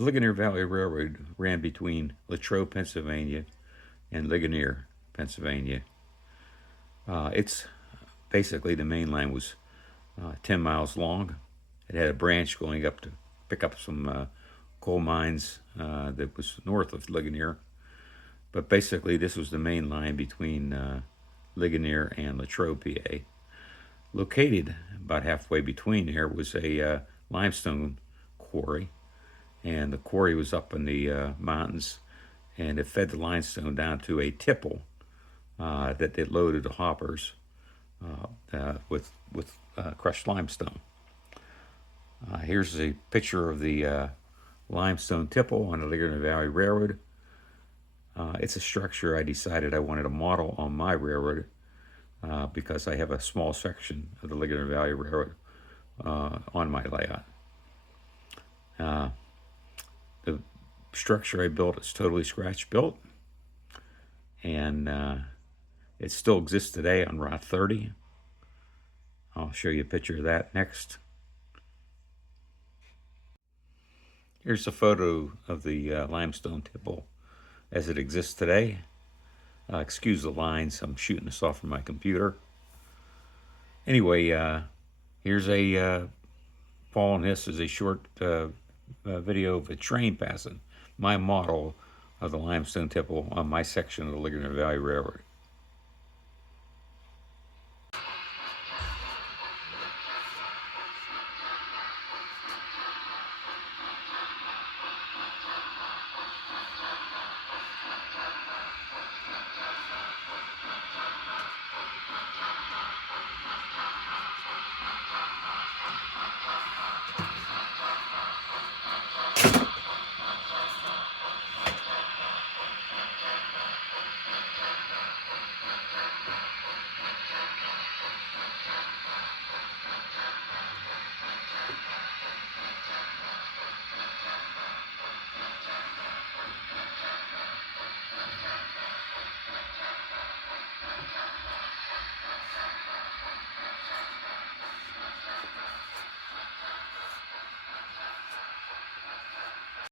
The Ligonier Valley Railroad ran between Latrobe, Pennsylvania and Ligonier, Pennsylvania. It's basically, the main line was 10 miles long. It had a branch going up to pick up some coal mines that was north of Ligonier. But basically, this was the main line between Ligonier and Latrobe, PA. Located about halfway between there was a limestone quarry, and the quarry was up in the mountains, and it fed the limestone down to a tipple that they loaded the hoppers with crushed limestone. Here's a picture of the Limestone Tipple on the Ligonier Valley Railroad. It's a structure I decided I wanted to model on my railroad because I have a small section of the Ligonier Valley Railroad on my layout. The structure I built is totally scratch built, and it still exists today on Route 30. I'll show you a picture of that next. Here's a photo of the Limestone Tipple as it exists today. Excuse the lines, I'm shooting this off from my computer. Anyway, here's a following this is a short video of a train passing my model of the Limestone Tipple on my section of the Ligonier Valley Railroad.